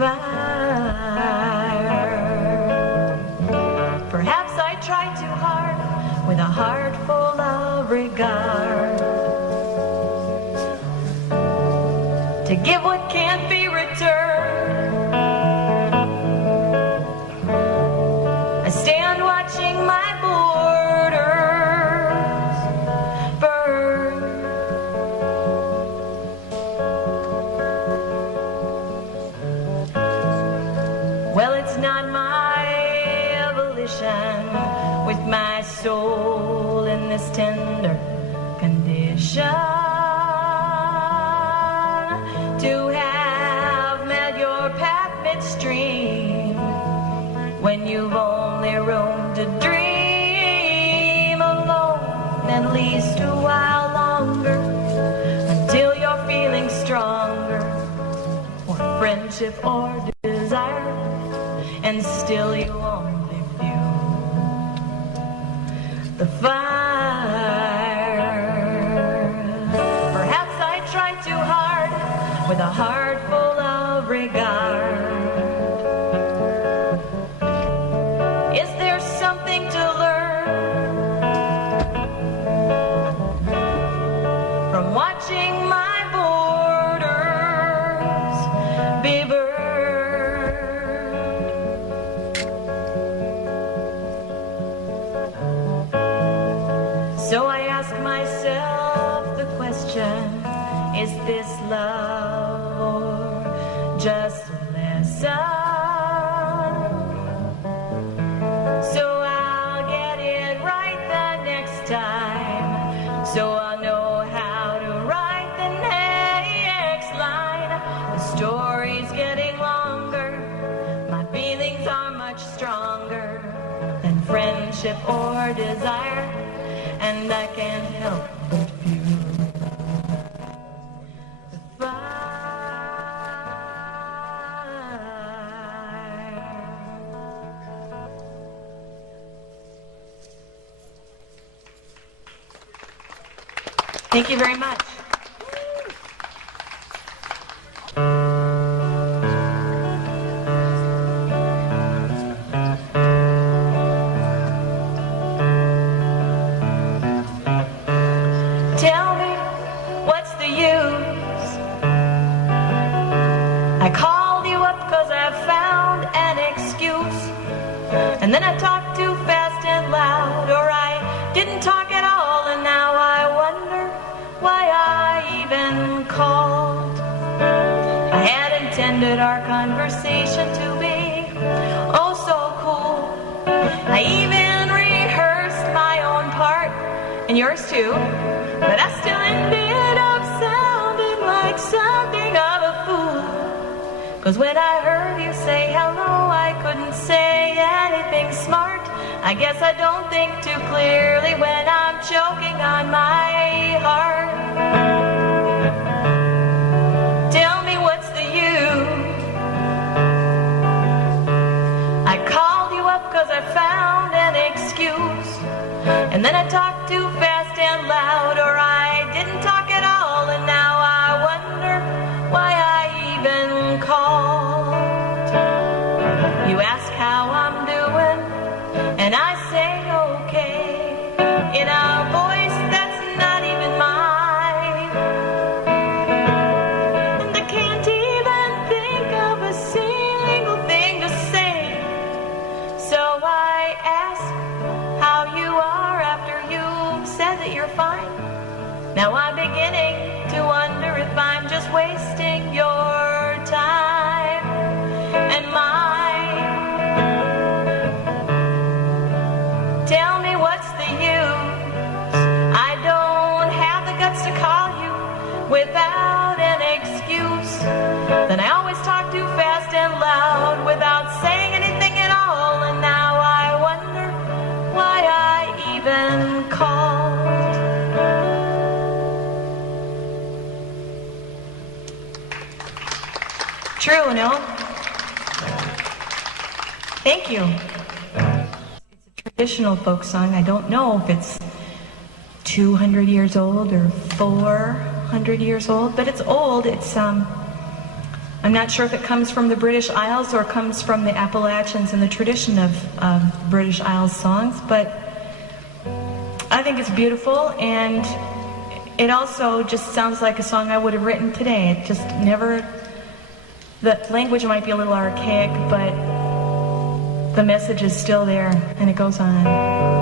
fire. Perhaps I tried too hard with a heart full of regard to give what can't be returned. I stand watching my borders burn. Well, it's not my volition, with my soul in this tender condition, to have met your path midstream, when you've only room to dream alone at least a while longer, until you're feeling stronger, or friendship or desire, and still you only feel the fire. Perhaps I tried too hard with a heart full of regard. Is there something to learn from watching my borders be burned? So I ask myself the question, is this love or just a lesson? So I'll get it right the next time, so I'll know how to write the next line. The story's getting longer, my feelings are much stronger than friendship or desire, and I can't help but feel the fire. Thank you very much. Tell me, what's the use? I called you up because I found an excuse, and then I talked too fast and loud, or I didn't talk at all, and now I wonder why I even called. I had intended our conversation to be oh so cool. I even rehearsed my own part, and yours too, but I still ended up sounding like something of a fool. 'Cause when I heard you say hello, I couldn't say anything smart. I guess I don't think too clearly when I'm choking on my heart. Tell me, what's the use? I called you up 'cause I found an excuse, and then I talked too fast and loud, or I didn't talk at all, and now I wonder why I even called. You ask how I'm doing, and I say okay, in a voice that's not even mine. And I can't even think of a single thing to say. So I ask how you are after you've said that you're fine. Now I'm beginning to wonder if I'm just wasting your time and mine. Tell me, what's the use? I don't have the guts to call you without an excuse. Then I always talk too fast and loud without saying anything at all, and now I wonder why I even called. True, no? Thank you. It's a traditional folk song. I don't know if it's 200 years old or 400 years old, but it's old. It's I'm not sure if it comes from the British Isles or comes from the Appalachians and the tradition of British Isles songs, but I think it's beautiful, and it also just sounds like a song I would have written today. It just never, the language might be a little archaic, but the message is still there, and it goes on.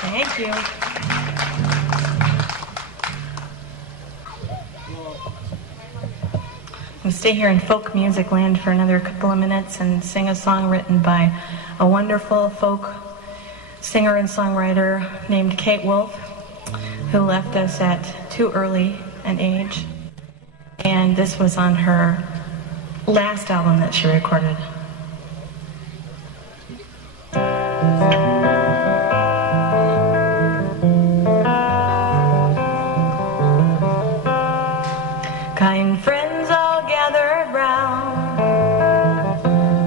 Thank you. We'll stay here in folk music land for another couple of minutes and sing a song written by a wonderful folk singer and songwriter named Kate Wolf, who left us at too early an age. And this was on her last album that she recorded. Kind friends all gathered round,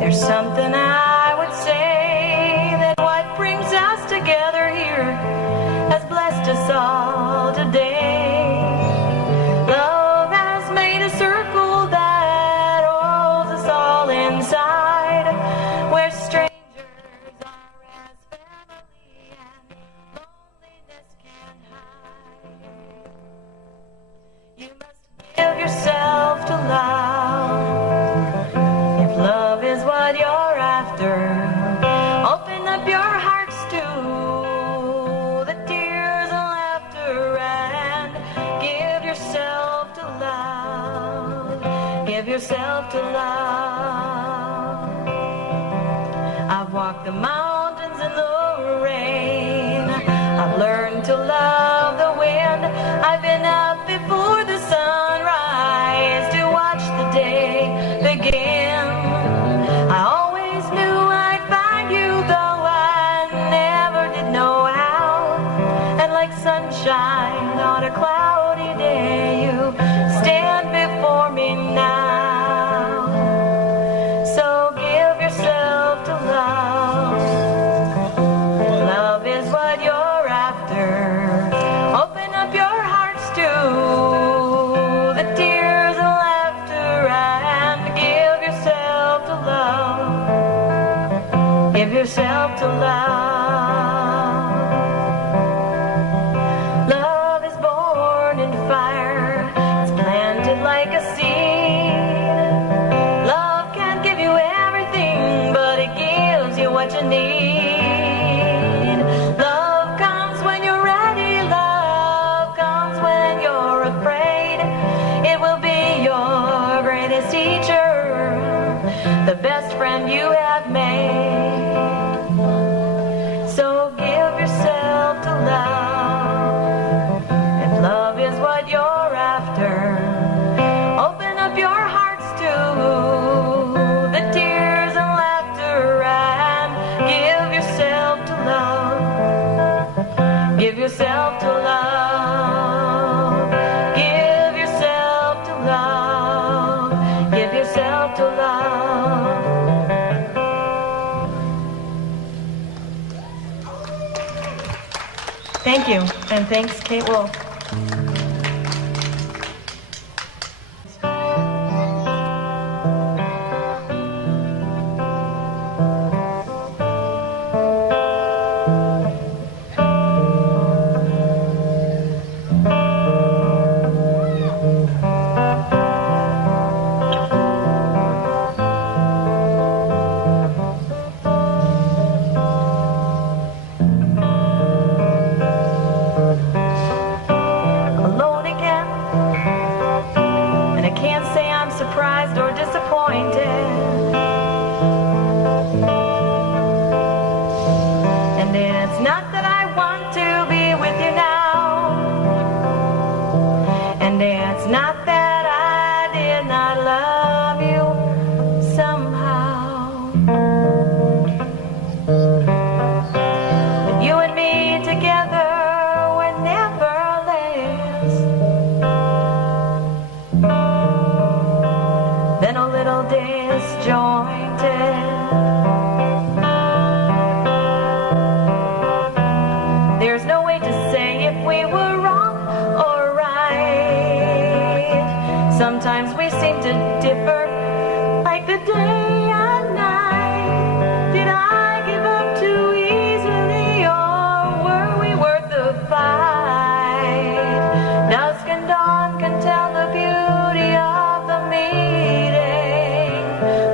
there's something I would say, that what brings us together here has blessed us all today. Love has made a circle that holds us all inside, where strangers are as yourself to love. I've walked the mountains in the rain. I've learned to love the wind. I've been up before the sunrise to watch the day begin. I always knew I'd find you, though I never did know how. And like sunshine on a cloudy day, you stand before me now. So give yourself to love. Love is what you're after. Open up your hearts to the tears and laughter, and give yourself to love. Give yourself to love. Love is born in fire. It's planted like a seed. Love can't give you everything, but it gives you what you need. Love comes when you're ready. Love comes when you're afraid. It will be your greatest teacher, the best friend you have made. So give yourself to love. If love is what you're after, open up your hearts to the tears and laughter, and give yourself to love. Give yourself to love. Give yourself to love. Give yourself to love. Thank you, and thanks, Kate Wolf. Alone again, and I can't say I'm surprised or disappointed. And it's not that I want to be with you now, and it's not that I did not love you somehow. With you and me together, we're never less than a little disjointed. There's no way to say if we were wrong or right. Sometimes we seem to differ, like the day and night. Did I give up too easily, or were we worth the fight? Dusk and dawn can tell the beauty of the meeting,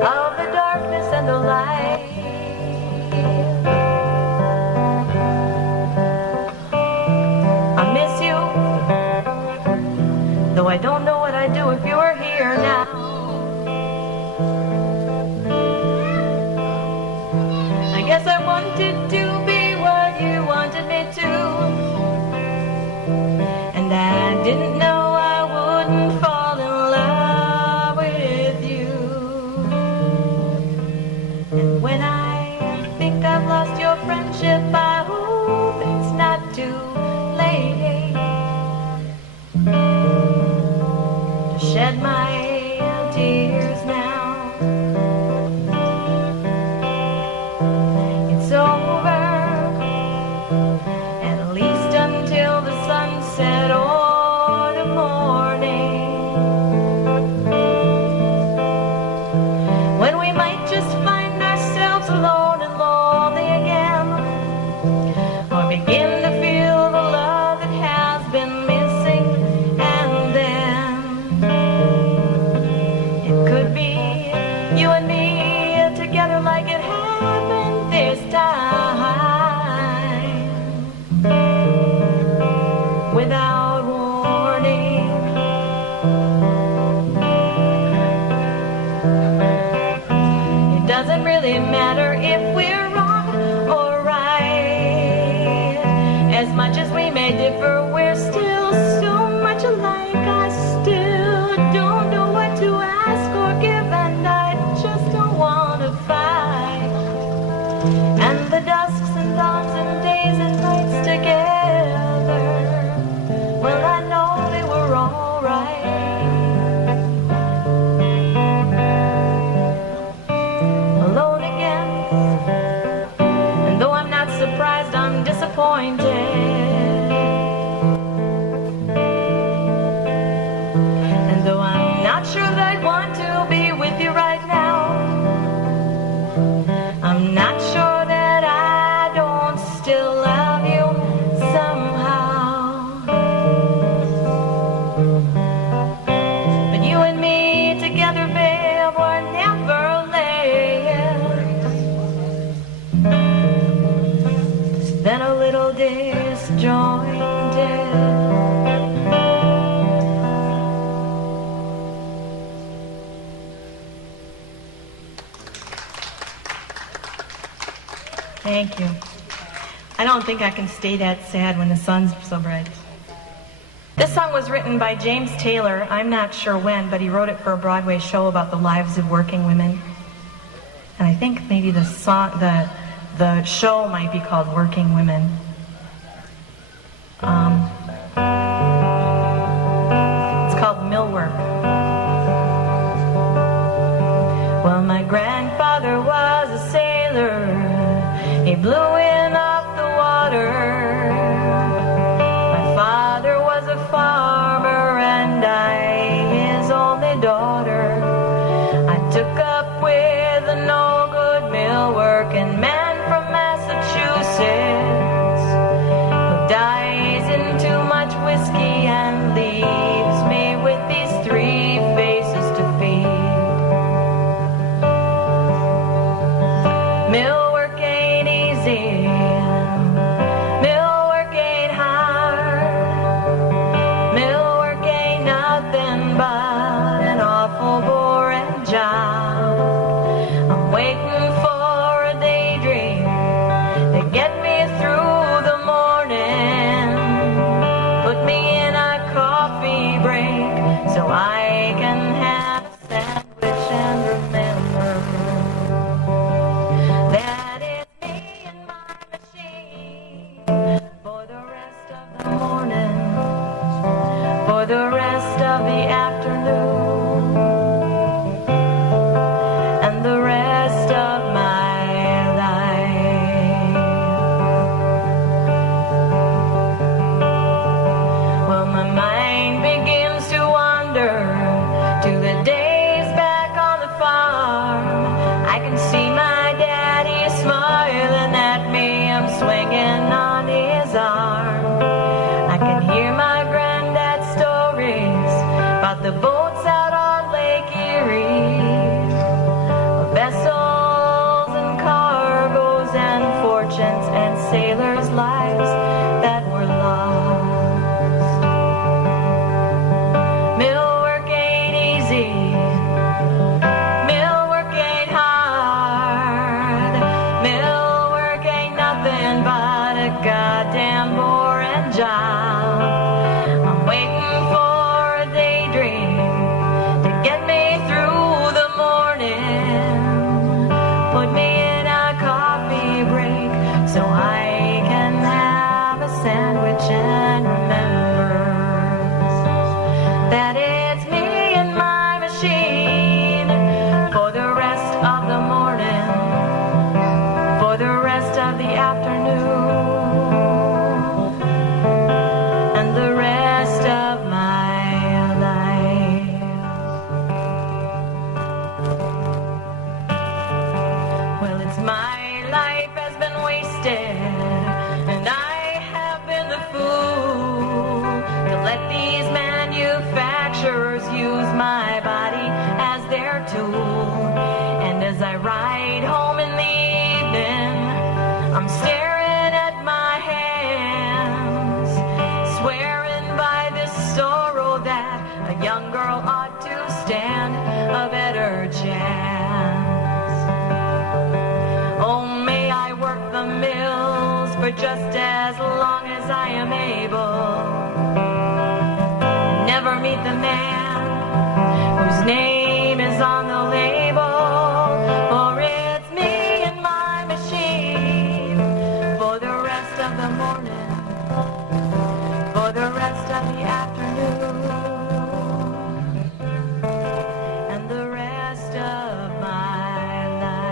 of the darkness and the light. I miss you, though I don't know what I'd do if you were here now. I guess I wanted to be what you wanted me to, and I didn't know I wouldn't fall in love with you. And when I think I've lost your friendship, I hope it's not too late to shed my tears now. It's over, at least until the sunset or the morning, when we might just find ourselves alone and lonely again, or begin to feel the love that has been missing. And then you like, I still don't know what to ask or give, and I just don't want to fight. And the dusks and dawns and days and nights together, well, I know they were all right. Alone again, and though I'm not surprised, I'm disappointed. And though I'm not sure that I'd want to be with you right now, I'm not sure that I don't still love you somehow. But you and me together, babe, were never late. Then a little disjointed. Thank you. I don't think I can stay that sad when the sun's so bright. This song was written by James Taylor. I'm not sure when, but he wrote it for a Broadway show about the lives of working women. And I think maybe the show might be called Working Women. It's called Millwork. Well, my grandfather was a sailor. He blew in off the water. My father was a farmer, and I, his only daughter. I took up with a no-good millworking man from Massachusetts, who dies in too much whiskey and leaves me with these three faces to feed. Millwork ain't easy, millwork ain't hard, millwork ain't nothing but an awful boring job. I'm waiting for a daydream to get me through the morning, put me in a coffee break so I can have a sandwich and remember that it's me and my machine for the rest of the morning, for the rest of the afternoon, and the rest of my life. Well, my mind begins to wander to the days back on the farm. I can see my daddy smiling at me. I'm swinging on his arm. I can hear my granddad's stories about the boats out on Lake Erie, vessels and cargoes and fortunes and sailors' lives that were lost. Millwork ain't easy, millwork ain't hard, millwork ain't nothing but a goddamn boring job. I'm waiting for a daydream to get me through the morning, put me in a coffee break so I can have a sandwich and remember that it's me and my machine for the rest of the morning, for the rest of the afternoon, and the rest of my life. Well, it's my life has been wasted, and I have been the fool to let these manufacturers use my body as their tool. And as I ride home in the evening, I'm staring at my hands, swearing by this sorrow that a young girl ought to stand a better chance. Oh, may I work the mills for just as long as I am able, never meet the man whose name is on the label, for it's me and my machine for the rest of the morning, for the rest of the afternoon, and the rest of my life.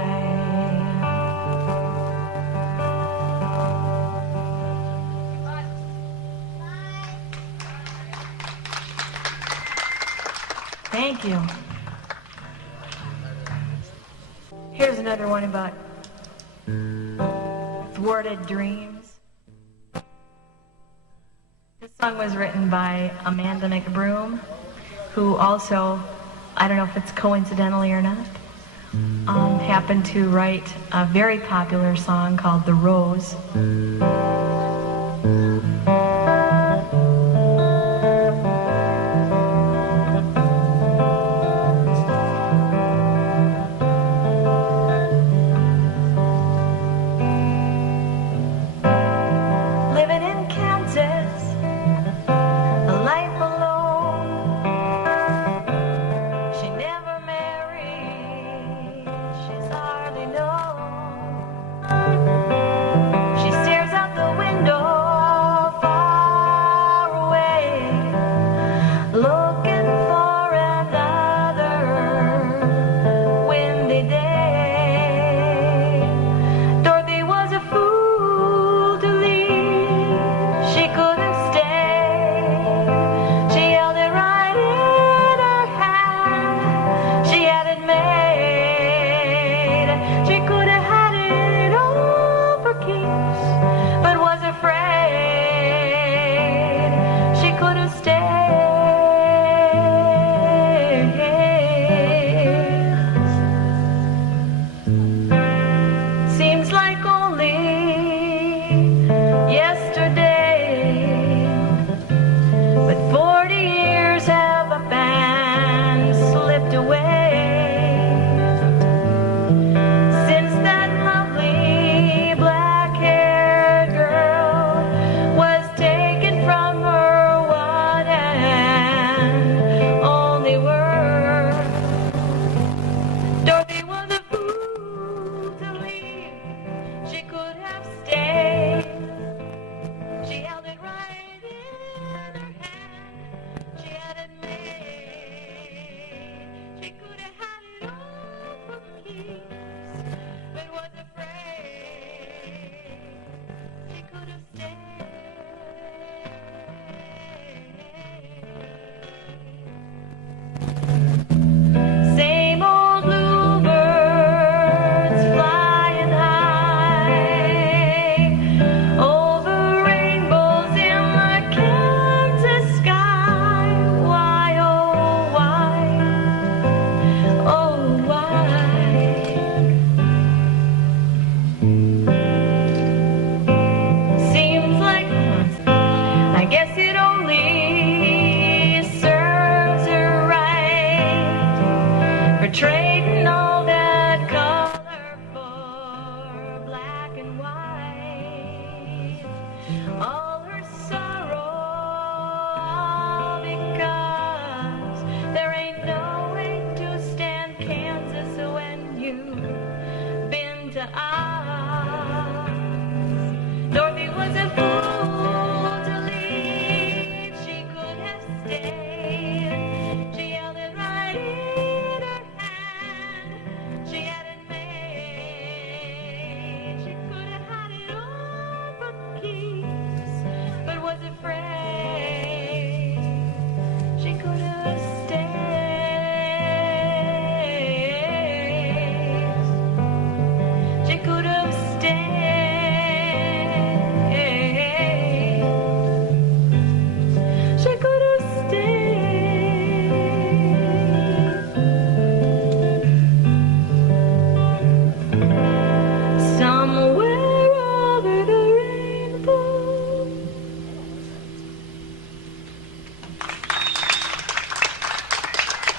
Thank you. Here's another one about thwarted dreams. This song was written by Amanda McBroom, who also, I don't know if it's coincidentally or not, happened to write a very popular song called The Rose.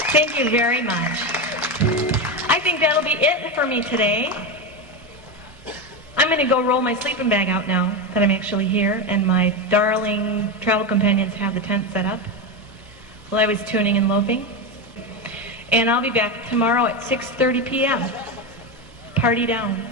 Thank you very much. I think that'll be it for me today. I'm going to go roll my sleeping bag out now that I'm actually here, and my darling travel companions have the tent set up. while I was tuning and loafing. And I'll be back tomorrow at 6:30 p.m. Party down.